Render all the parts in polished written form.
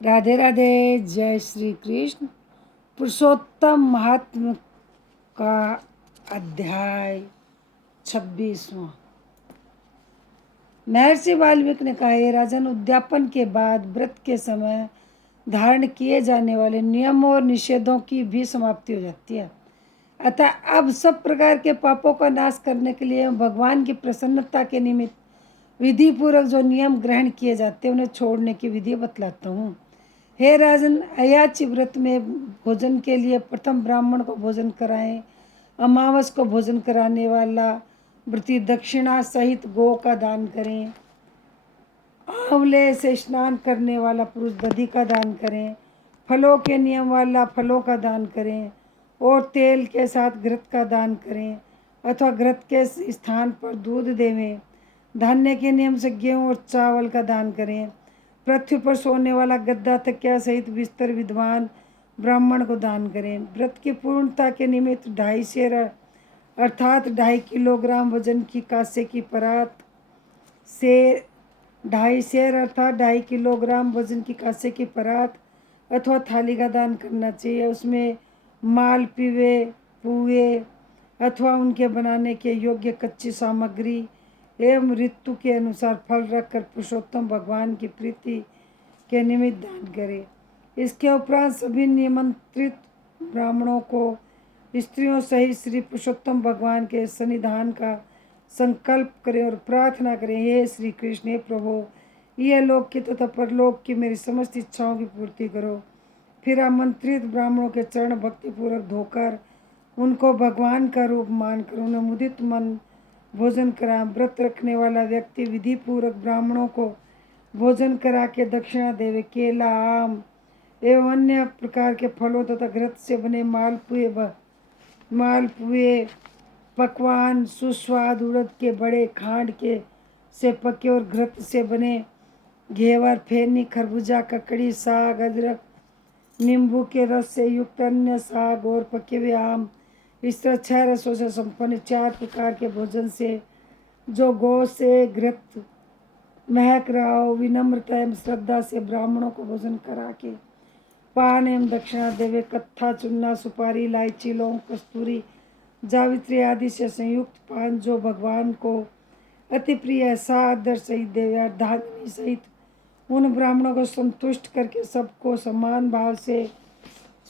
राधे राधे। जय श्री कृष्ण। पुरुषोत्तम महात्म का अध्याय 26वां। महर्षि वाल्मीकि ने कहा, हे राजन, उद्यापन के बाद व्रत के समय धारण किए जाने वाले नियमों और निषेधों की भी समाप्ति हो जाती है। अतः अब सब प्रकार के पापों का नाश करने के लिए भगवान की प्रसन्नता के निमित्त विधि पूर्वक जो नियम ग्रहण किए जाते हैं उन्हें छोड़ने की विधि बतलाता हूँ। हे राजन, अयाची व्रत में भोजन के लिए प्रथम ब्राह्मण को भोजन कराएं। अमावस को भोजन कराने वाला व्रती दक्षिणा सहित गो का दान करें। आंवले से स्नान करने वाला पुरुष दधि का दान करें। फलों के नियम वाला फलों का दान करें और तेल के साथ घृत का दान करें अथवा घृत के स्थान पर दूध देवें। धान्य के नियम से गेहूँ और चावल का दान करें। पृथ्वी पर सोने वाला गद्दा तकिया सहित बिस्तर विद्वान ब्राह्मण को दान करें। व्रत की पूर्णता के निमित्त 2.5 सेर अर्थात 2.5 किलोग्राम वजन की कांसे की परात से 2.5 सेर अर्थात 2.5 किलोग्राम वजन की कांसे की परात अथवा थाली का दान करना चाहिए। उसमें मालपुए, पुए अथवा उनके बनाने के योग्य कच्ची सामग्री एवं ऋतु के अनुसार फल रखकर पुरुषोत्तम भगवान की प्रीति के निमित्त दान करें। इसके उपरांत सभी निमंत्रित ब्राह्मणों को स्त्रियों सहित श्री पुरुषोत्तम भगवान के सन्निधान का संकल्प करें और प्रार्थना करें, हे श्री कृष्ण, हे प्रभु, यह लोक की तथा परलोक की मेरी समस्त इच्छाओं की पूर्ति करो। फिर आमंत्रित ब्राह्मणों के चरण भक्तिपूर्वक धोकर उनको भगवान का रूप मानकर उन्हें मुदित मन भोजन कराएं। व्रत रखने वाला व्यक्ति विधि पूर्वक ब्राह्मणों को भोजन करा के दक्षिणा देवे। केला, आम एवं अन्य प्रकार के फलों तथा घृत से बने मालपुए पकवान, सुस्वाद उड़द के बड़े, खांड के से पके और घृत से बने घेवर, फेनी, खरबूजा, ककड़ी, साग, अदरक, नींबू के रस से युक्त अन्य साग और पके हुए आम, इस तरह 6 रसों से संपन्न 4 प्रकार के भोजन से जो गौ से घृत महक रहा हो, विनम्रता एवं श्रद्धा से ब्राह्मणों को भोजन करा के पान एवं दक्षिणा देवे। कत्था, चुन्ना, सुपारी, इलायची, लौंग, कस्तूरी, जावित्री आदि से संयुक्त पान जो भगवान को अति प्रिय है, सादर सहित देवे। अर्धांगिनी सहित उन ब्राह्मणों को संतुष्ट करके सबको समान भाव से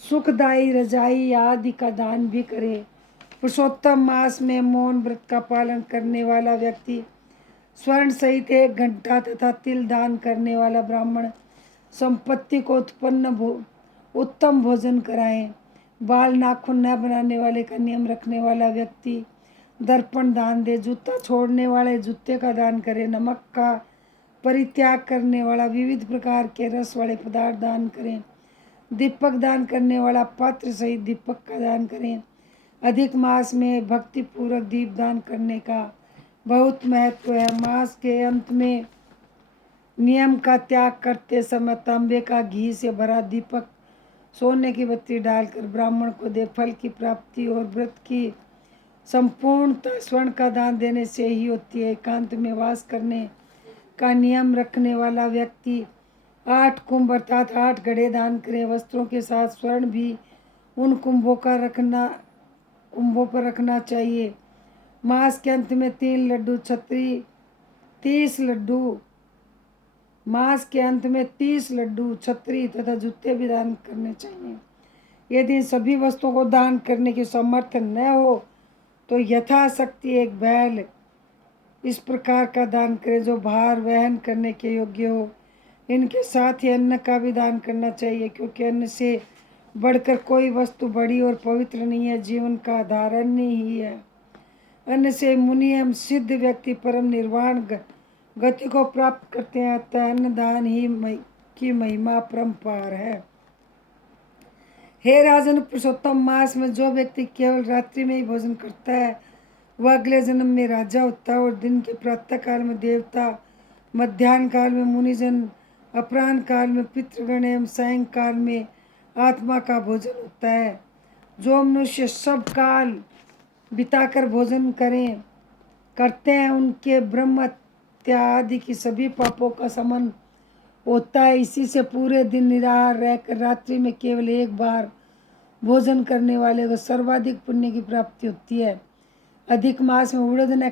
सुखदायी रजाई आदि का दान भी करे। पुरुषोत्तम मास में मौन व्रत का पालन करने वाला व्यक्ति स्वर्ण सहित 1 घंटा तथा तिल दान करने वाला ब्राह्मण संपत्ति को उत्तम भोजन कराएं। बाल नाखून न बनाने वाले का नियम रखने वाला व्यक्ति दर्पण दान दे। जूता छोड़ने वाले जूते का दान करे। नमक का परित्याग करने वाला विविध प्रकार के रस वाले पदार्थ दान करें। दीपक दान करने वाला पात्र सहित दीपक का दान करें। अधिक मास में भक्ति पूर्वक दीप दान करने का बहुत महत्व है। मास के अंत में नियम का त्याग करते समय तांबे का घी से भरा दीपक सोने की बत्ती डालकर ब्राह्मण को दे। फल की प्राप्ति और व्रत की संपूर्णता स्वर्ण का दान देने से ही होती है। एकांत में वास करने का नियम रखने वाला व्यक्ति 8 कुंभ अर्थात 8 घड़े दान करें। वस्त्रों के साथ स्वर्ण भी उन कुंभों पर रखना चाहिए। मास के अंत में 30 लड्डू, छतरी तथा जूते भी दान करने चाहिए। यदि सभी वस्तुओं को दान करने की सामर्थ्य न हो तो यथाशक्ति एक बैल इस प्रकार का दान करें जो भार वहन करने के योग्य हो। इनके साथ ही अन्न का भी दान करना चाहिए, क्योंकि अन्न से बढ़कर कोई वस्तु बड़ी और पवित्र नहीं है। जीवन का आधार अन्न ही है। अन्न से मुनि एवं सिद्ध व्यक्ति परम निर्वाण गति को प्राप्त करते हैं। अतः अन्नदान की महिमा परम्पार है। हे राजन, पुरुषोत्तम मास में जो व्यक्ति केवल रात्रि में ही भोजन करता है वह अगले जन्म में राजा होता है और दिन के प्रातः काल में देवता, मध्यान्ह काल में मुनिजन, अपराह्न काल में पितृगण एवं सायंकाल में आत्मा का भोजन होता है। जो मनुष्य सब काल बिताकर भोजन करते हैं उनके ब्रह्म हत्या आदि की सभी पापों का शमन होता है। इसी से पूरे दिन निराहार रहकर रात्रि में केवल एक बार भोजन करने वाले को सर्वाधिक पुण्य की प्राप्ति होती है। अधिक मास में उड़द न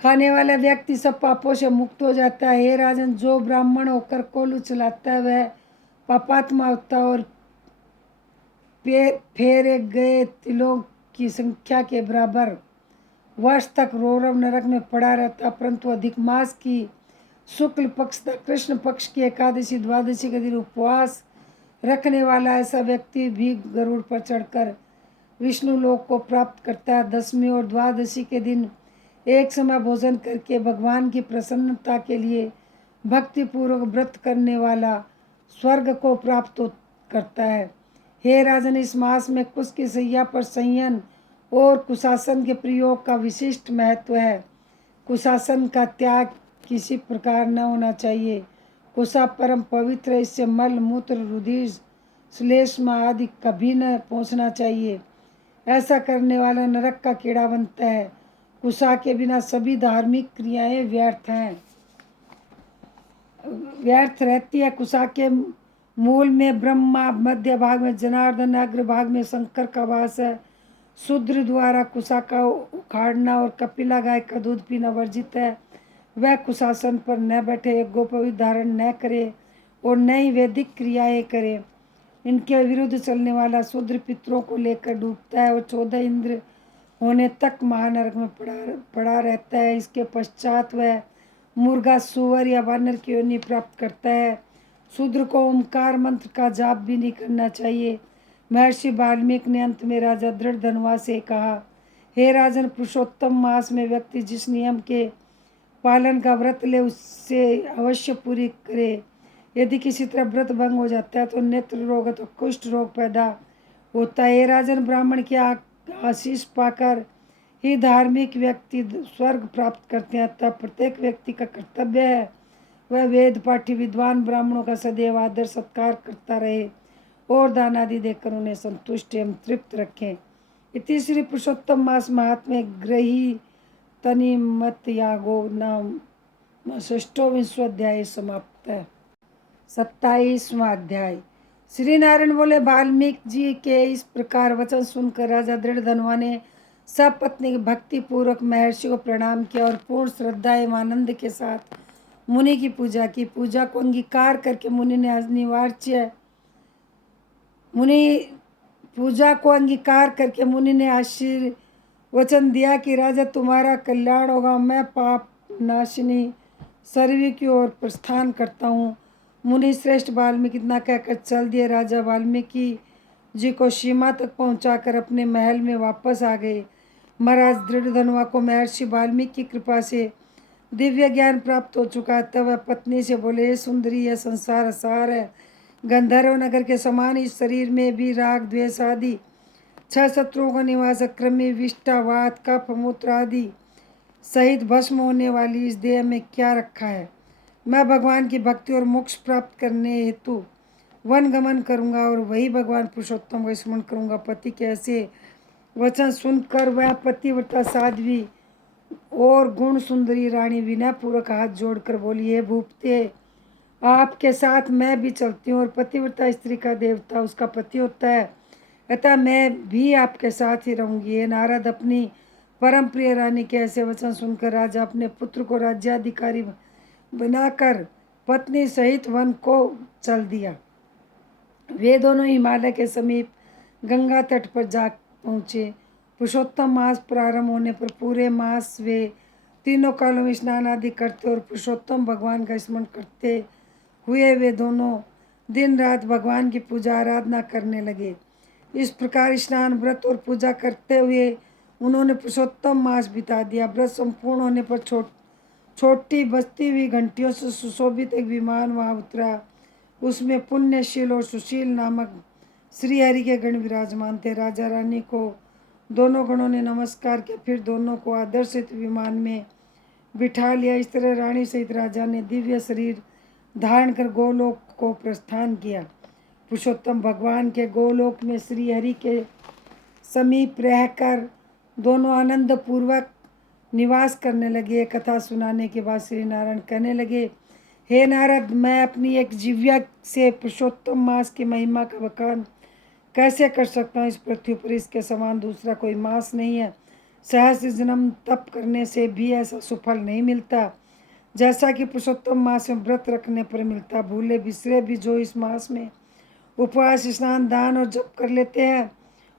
खाने वाला व्यक्ति सब पापों से मुक्त हो जाता है। हे राजन, जो ब्राह्मण होकर कोलू चलाता है वह पापात्मा होता है और फेरे गए तिलों की संख्या के बराबर वर्ष तक रौरव नरक में पड़ा रहता। परंतु अधिक मास की शुक्ल पक्ष तक कृष्ण पक्ष की एकादशी द्वादशी के दिन उपवास रखने वाला ऐसा व्यक्ति भी गरुड़ पर चढ़कर विष्णु लोक को प्राप्त करता है। दशमी और द्वादशी के दिन एक समय भोजन करके भगवान की प्रसन्नता के लिए भक्तिपूर्वक व्रत करने वाला स्वर्ग को प्राप्त करता है। हे राजन, इस मास में कुश की सैया पर संयन और कुशासन के प्रयोग का विशिष्ट महत्व है। कुशासन का त्याग किसी प्रकार न होना चाहिए। कुशा परम पवित्र है, इससे मल मूत्र रुधिर श्लेष्मा आदि कभी न पहुँचना चाहिए। ऐसा करने वाला नरक का कीड़ा बनता है। कुशा के बिना सभी धार्मिक क्रियाएं व्यर्थ रहती है। कुशा के मूल में ब्रह्मा, मध्य भाग में जनार्दन, अग्र भाग में शंकर का वास है। शूद्र द्वारा कुशा का उखाड़ना और कपिला गाय का दूध पीना वर्जित है। वह कुशासन पर न बैठे, गोपवित्र धारण न करे और न ही वैदिक क्रियाएं करे। इनके विरुद्ध चलने वाला शूद्र पितरों को लेकर डूबता है और 14 इंद्र होने तक महानरक में पड़ा रहता है। इसके पश्चात वह मुर्गा, सुअर या वानर की योनि प्राप्त करता है। शूद्र को ओमकार मंत्र का जाप भी नहीं करना चाहिए। महर्षि वाल्मीकि ने अंत में राजा दृढ़धनवा से कहा, हे राजन, पुरुषोत्तम मास में व्यक्ति जिस नियम के पालन का व्रत ले उससे अवश्य पूरी करे। यदि किसी तरह व्रत भंग हो जाता है तो नेत्र रोग तो कुष्ठ रोग पैदा होता है। हे राजन, ब्राह्मण की आशीष पाकर ही धार्मिक व्यक्ति स्वर्ग प्राप्त करते हैं। तब प्रत्येक व्यक्ति का कर्तव्य है वह वेद पाठी विद्वान ब्राह्मणों का सदैव आदर सत्कार करता रहे और दान आदि देकर उन्हें संतुष्ट एवं तृप्त रखें। इति श्री पुरुषोत्तम मास महात्म्य ग्रही तनि मत यागो नाम 6वां अध्याय समाप्त है। 27वां अध्याय। श्री नारायण बोले, वाल्मीकि जी के इस प्रकार वचन सुनकर राजा दृढ़धनवा ने सब पत्नी भक्ति पूर्वक महर्षि को प्रणाम किया और पूर्ण श्रद्धा एवं आनंद के साथ मुनि की पूजा की। पूजा को अंगीकार करके मुनि ने आशीर्वचन दिया कि राजा, तुम्हारा कल्याण होगा। मैं पाप नाशिनी सरयू की ओर प्रस्थान करता हूँ। मुनि श्रेष्ठ वाल्मीकि इतना कहकर चल दिए। राजा वाल्मीकि जी को सीमा तक पहुंचाकर अपने महल में वापस आ गए। महाराज दृढ़धनवा को महर्षि वाल्मीकि की कृपा से दिव्य ज्ञान प्राप्त हो चुका। तब वह पत्नी से बोले, सुंदरी, यह संसार असार है। गंधर्व नगर के समान इस शरीर में भी राग, द्वेष आदि 6 शत्रुओं का निवास, क्रमी, विष्टा, वात, कफ, मूत्र आदि सहित भस्म होने वाली इस देह में क्या रखा है। मैं भगवान की भक्ति और मोक्ष प्राप्त करने हेतु वन गमन करूंगा और वही भगवान पुरुषोत्तम को स्मरण करूंगा। पति के ऐसे वचन सुनकर वह पतिव्रता साध्वी और गुण सुंदरी रानी विनय पूर्वक हाथ जोड़कर बोली, हे भूपते, आपके साथ मैं भी चलती हूँ और पतिव्रता स्त्री का देवता उसका पति होता है, अतः मैं भी आपके साथ ही रहूंगी। ये नारद, अपनी परम प्रिय रानी के ऐसे वचन सुनकर राजा अपने पुत्र को राज्याधिकारी बनाकर पत्नी सहित वन को चल दिया। वे दोनों हिमालय के समीप गंगा तट पर जा पहुँचे। पुरुषोत्तम मास प्रारंभ होने पर पूरे मास वे तीनों कालों में स्नान आदि करते और पुरुषोत्तम भगवान का स्मरण करते हुए वे दोनों दिन रात भगवान की पूजा आराधना करने लगे। इस प्रकार स्नान, व्रत और पूजा करते हुए उन्होंने पुरुषोत्तम मास बिता दिया। व्रत संपूर्ण होने पर छोटी बजती हुई घंटियों से सुशोभित एक विमान वहाँ उतरा। उसमें पुण्यशील और सुशील नामक श्री हरि के गण विराजमान थे। राजा रानी को दोनों गणों ने नमस्कार किया, फिर दोनों को आदर्शित विमान में बिठा लिया। इस तरह रानी सहित राजा ने दिव्य शरीर धारण कर गोलोक को प्रस्थान किया। पुरुषोत्तम भगवान के गोलोक में श्री हरि के समीप रहकर दोनों आनंद पूर्वक निवास करने लगे। कथा सुनाने के बाद श्री नारायण कहने लगे, हे नारद, मैं अपनी एक जिह्वा से पुरुषोत्तम मास की महिमा का बखान कैसे कर सकता हूँ। इस पृथ्वी पर इसके समान दूसरा कोई मास नहीं है। सहस्र जन्म तप करने से भी ऐसा सुफल नहीं मिलता जैसा कि पुरुषोत्तम मास में व्रत रखने पर मिलता। भूले बिसरे भी जो इस मास में उपवास, स्नान, दान और जप कर लेते हैं,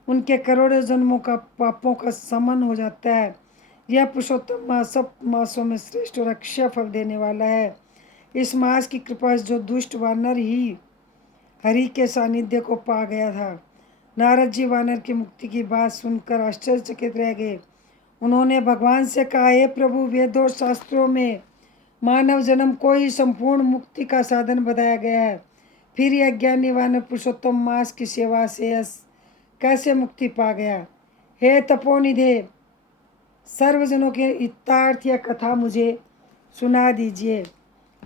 उनके करोड़ों जन्मों का पापों का समन हो जाता है। यह पुरुषोत्तम मास सब मासों में श्रेष्ठ और अक्षय फल देने वाला है। इस मास की कृपा से जो दुष्ट वानर ही हरि के सानिध्य को पा गया था। नारद जी वानर की मुक्ति की बात सुनकर आश्चर्यचकित रह गए। उन्होंने भगवान से कहा, हे प्रभु, वेदों और शास्त्रों में मानव जन्म को ही संपूर्ण मुक्ति का साधन बताया गया है। फिर यह ज्ञानी वानर पुरुषोत्तम मास की सेवा से कैसे मुक्ति पा गया। हे तपोनिधे, सर्वजनों के हितार्थ यह कथा मुझे सुना दीजिए।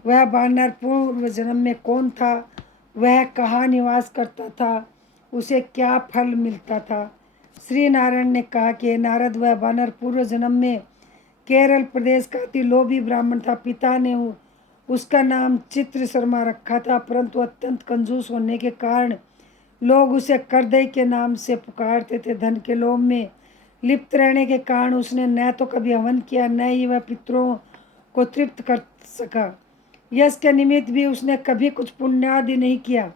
वह वानर पूर्व जन्म में कौन था, वह कहाँ निवास करता था, उसे क्या फल मिलता था। श्री नारायण ने कहा कि नारद, वह वानर पूर्व जन्म में केरल प्रदेश का अति लोभी ब्राह्मण था। पिता ने उसका नाम चित्र शर्मा रखा था, परंतु अत्यंत कंजूस होने के कारण लोग उसे करदई के नाम से पुकारते थे। धन के लोभ में लिप्त रहने के कारण उसने न तो कभी हवन किया, न ही वह पितरों को तृप्त कर सका। यश के निमित्त भी उसने कभी कुछ पुण्यादि नहीं किया।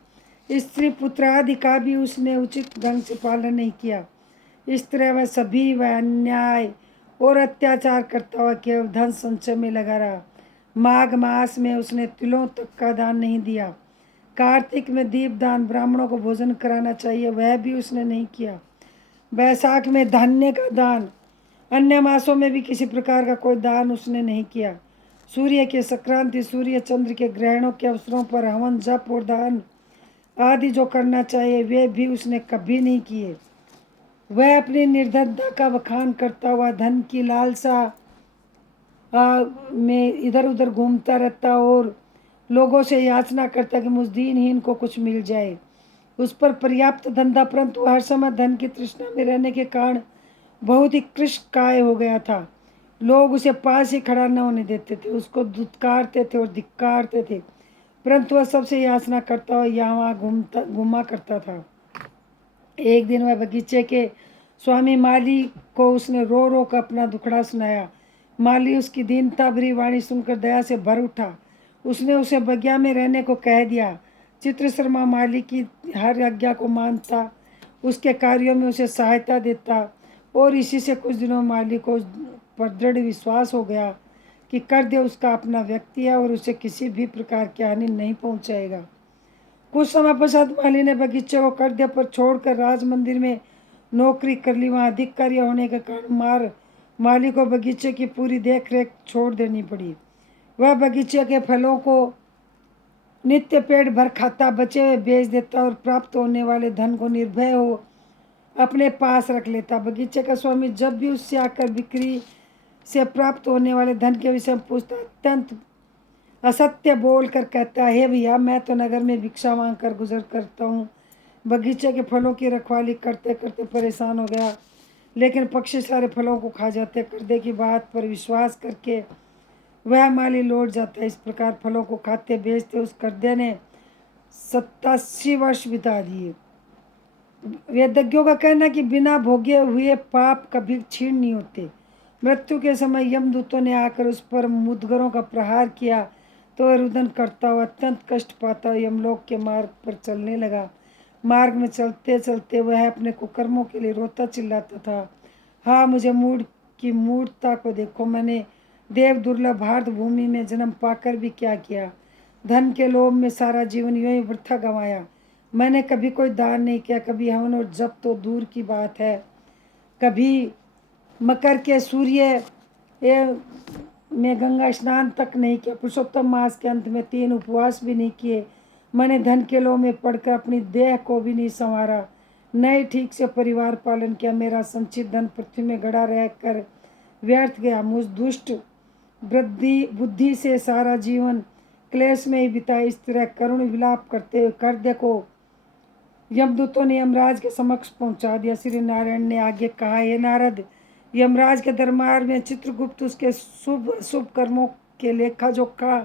स्त्री पुत्रादि का भी उसने उचित ढंग से पालन नहीं किया। इस तरह वह अन्याय और अत्याचार करता हुआ केवल धन संचय में लगा रहा। माघ मास में उसने तिलों तक का दान नहीं दिया। कार्तिक में दीप दान, ब्राह्मणों को भोजन कराना चाहिए, वह भी उसने नहीं किया। बैसाख में धान्य का दान, अन्य मासों में भी किसी प्रकार का कोई दान उसने नहीं किया। सूर्य के संक्रांति, सूर्य चंद्र के ग्रहणों के अवसरों पर हवन, जप और दान आदि जो करना चाहिए, वे भी उसने कभी नहीं किए। वह अपनी निर्धनता का बखान करता हुआ धन की लालसा में इधर उधर घूमता रहता और लोगों से याचना करता कि मुझ दीनहीन को कुछ मिल जाए। उस पर पर्याप्त धंधा, परंतु हर समय धन की तृष्णा में रहने के कारण बहुत ही कृष्ण काय हो गया था। लोग उसे पास ही खड़ा न होने देते थे, उसको धुतकारते थे और धिक्कारते थे, परंतु वह सबसे याचना करता हुआ यहाँ वहाँ घूमा करता था। एक दिन वह बगीचे के स्वामी माली को उसने रो रो कर अपना दुखड़ा सुनाया। माली उसकी दीनता भरी वाणी सुनकर दया से भर उठा। उसने उसे बगिया में रहने को कह दिया। चित्र शर्मा माली की हर आज्ञा को मानता, उसके कार्यों में उसे सहायता देता और इसी से कुछ दिनों माली को पर दृढ़ विश्वास हो गया कि कर्दय उसका अपना व्यक्ति है और उसे किसी भी प्रकार की हानि नहीं पहुंचाएगा। कुछ समय पश्चात माली ने बगीचे को कर्दय पर छोड़कर राज मंदिर में नौकरी कर ली। वहाँ अधिक कार्य होने के कारण माली को बगीचे की पूरी देख रेख छोड़ देनी पड़ी। वह बगीचे के फलों को नित्य पेट भर खाता, बचे हुए बेच देता और प्राप्त होने वाले धन को निर्भय हो अपने पास रख लेता। बगीचे का स्वामी जब भी उससे आकर बिक्री से प्राप्त होने वाले धन के विषय में पूछता, अत्यंत असत्य बोल कर कहता है, हे भैया, मैं तो नगर में भिक्षा मांग कर गुजर करता हूँ। बगीचे के फलों की रखवाली करते करते परेशान हो गया, लेकिन पक्षी सारे फलों को खा जाते। कर्दे की बात पर विश्वास करके वह माली लौट जाता है। इस प्रकार फलों को खाते बेचते उस कर्दे ने 87 वर्ष बिता दिए। वेदज्ञों का कहना कि बिना भोगे हुए पाप कभी क्षीण नहीं होते। मृत्यु के समय यमदूतों ने आकर उस पर मुदगरों का प्रहार किया तो वह रुदन करता हुआ अत्यंत कष्ट पाता हुआ यमलोक के मार्ग पर चलने लगा। मार्ग में चलते चलते वह अपने कुकर्मों के लिए रोता चिल्लाता था, हाँ, मुझे मूर्खता को देखो, मैंने देव दुर्लभ भारत भूमि में जन्म पाकर भी क्या किया। धन के लोभ में सारा जीवन यूं ही वृथा गंवाया। मैंने कभी कोई दान नहीं किया, कभी हवन और जप तो दूर की बात है, कभी मकर के सूर्य में गंगा स्नान तक नहीं किया। पुरुषोत्तम मास के अंत में 3 उपवास भी नहीं किए। मैंने धन के लोभ में पड़कर अपनी देह को भी नहीं संवारा, न ही ठीक से परिवार पालन किया। मेरा संचित धन पृथ्वी में गड़ा रहकर व्यर्थ गया। मुझ दुष्ट बुद्धि से सारा जीवन क्लेश में ही बिताया। इस तरह करुण विलाप करते हुए कर्दय को यमदूतों ने यमराज के समक्ष पहुंचा दिया। श्री नारायण ने आगे कहा, हे नारद, यमराज के दरबार में चित्रगुप्त उसके शुभ कर्मों के लेखा जोखा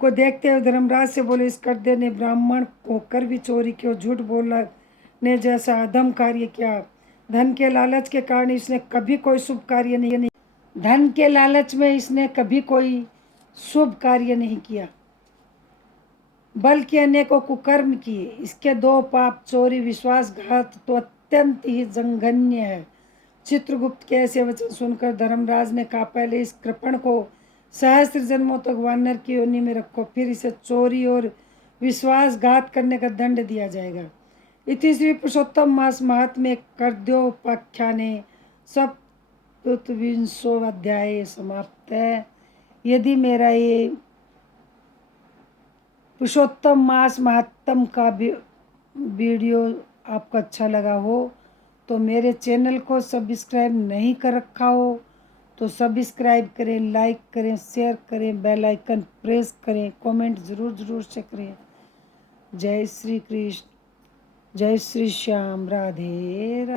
को देखते हुए धर्मराज से बोले, इस कर्दे ने ब्राह्मण होकर भी चोरी क्यों, झूठ बोला ने जैसा अधम कार्य किया। धन के लालच के कारण इसने कभी कोई शुभ कार्य नहीं धन के लालच में इसने कभी कोई शुभ कार्य नहीं किया, बल्कि अनेकों कुकर्म किए। इसके दो पाप, चोरी विश्वासघात, तो अत्यंत ही जघन्य है। चित्रगुप्त के ऐसे वचन सुनकर धर्मराज ने कहा, पहले इस कृपण को सहस्त्र जन्मों तक वानर की योनि में रखो, फिर इसे चोरी और विश्वासघात करने का दंड दिया जाएगा। इति श्री पुरुषोत्तम मास महात्म्य कर्द्योपाख्याने सप्तविंशो अध्याय समाप्त है। यदि मेरा ये पुरुषोत्तम मास महात्म का वीडियो आपको अच्छा लगा हो तो मेरे चैनल को सब्सक्राइब नहीं कर रखा हो तो सब्सक्राइब करें, लाइक करें, शेयर करें, बेल आइकन प्रेस करें, कमेंट ज़रूर से करें। जय श्री कृष्ण, जय श्री श्याम, राधे राधे।